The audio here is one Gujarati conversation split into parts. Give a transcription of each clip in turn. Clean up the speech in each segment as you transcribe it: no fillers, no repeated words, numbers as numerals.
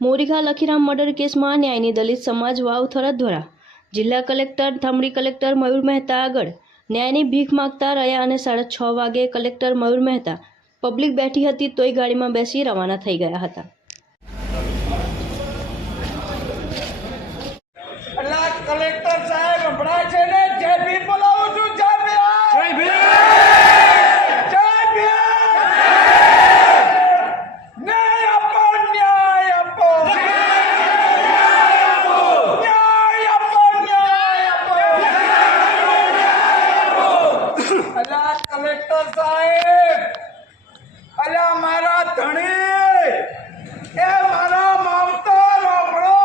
મોરીઘા લખીરામ મર્ડર કેસમાં ન્યાયની દલિત સમાજ વાવ થરાદ દ્વારા જિલ્લા કલેક્ટર થામડી કલેક્ટર મયુર મહેતા આગળ ન્યાયની ભીખ માંગતા રહ્યા અને 6:30 વાગે કલેક્ટર મયુર મહેતા પબ્લિક બેઠી હતી તોય ગાડીમાં બેસી રવાના થઈ ગયા હતા। કલેક્ટર સાહેબ હમણાં છે ને જય ભીમ બોલાવું છું। જય ભીમ, જય ભીમ, જય ભીમ। ન્યાય આપો, ન્યાય આપો, ન્યાય આપો, ન્યાય આપો, ન્યાય આપો। અલા કલેક્ટર સાહેબ, અલા મારા ધણી, એ મારા માવતર ઓબળો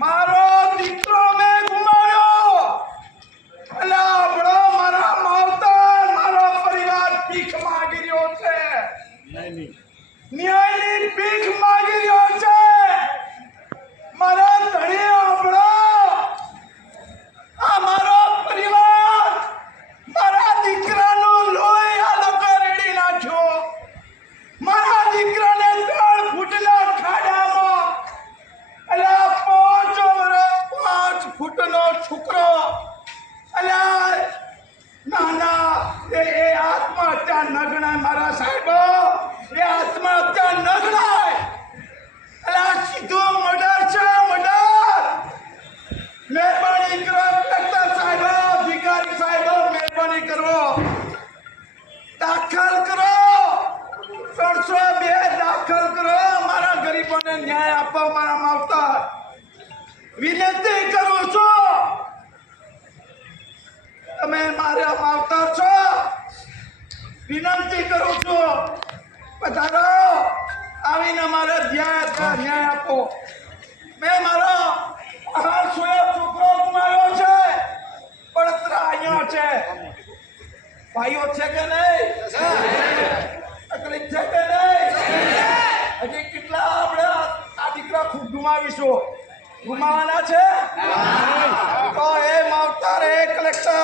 મારો દીકરો મેં ગુમાવ્યો। અલા બળો મારા માવતર, મારો પરિવાર ભીખ માંગી રહ્યો છે, ન્યાયની ભીખ માંગી રહ્યો છે। મારા ધણી ઓબળો, આ મારો પરિવાર, મારા દીકરાનું લોહી આ લોકો રેડી નાખ્યો। મારા દીકરાને 3 ફૂટના ખાડામાં, અલા 5 ફૂટનો છોકરો, અલા નાના, એ આત્મહત્યા ન ગણાય મારા સાહેબો, એ આત્મહત્યા ન ગણાય। અલા સીધું મર્ડર છે, મર્ડર। મહેરબાની કરો કલેક્ટર સાહેબ, અધિકારી સાહેબ, મહેરબાની કરો, દાખલ કરો, 302 દાખલ કરો। મારા ગરીબોને ન્યાય આપો, મારા માવતર, વિનંતી કરું છું। તમે મારા માવતર છો, વિનંતી કરું છું, પધારો, આવીને મારે ન્યાય આપો। મેં મારો 800 છોકરો ગુમાવ્યો છે, પડતરા અહીંયા છે। ભાઈઓ છે કે નહીં? તકલીફ છે કે નહીં? હજી કેટલા આપણે આ દીકરા ખૂબ ગુમાવીશું? ગુમાવાના છે તો એ માવતર, એ કલેક્ટર,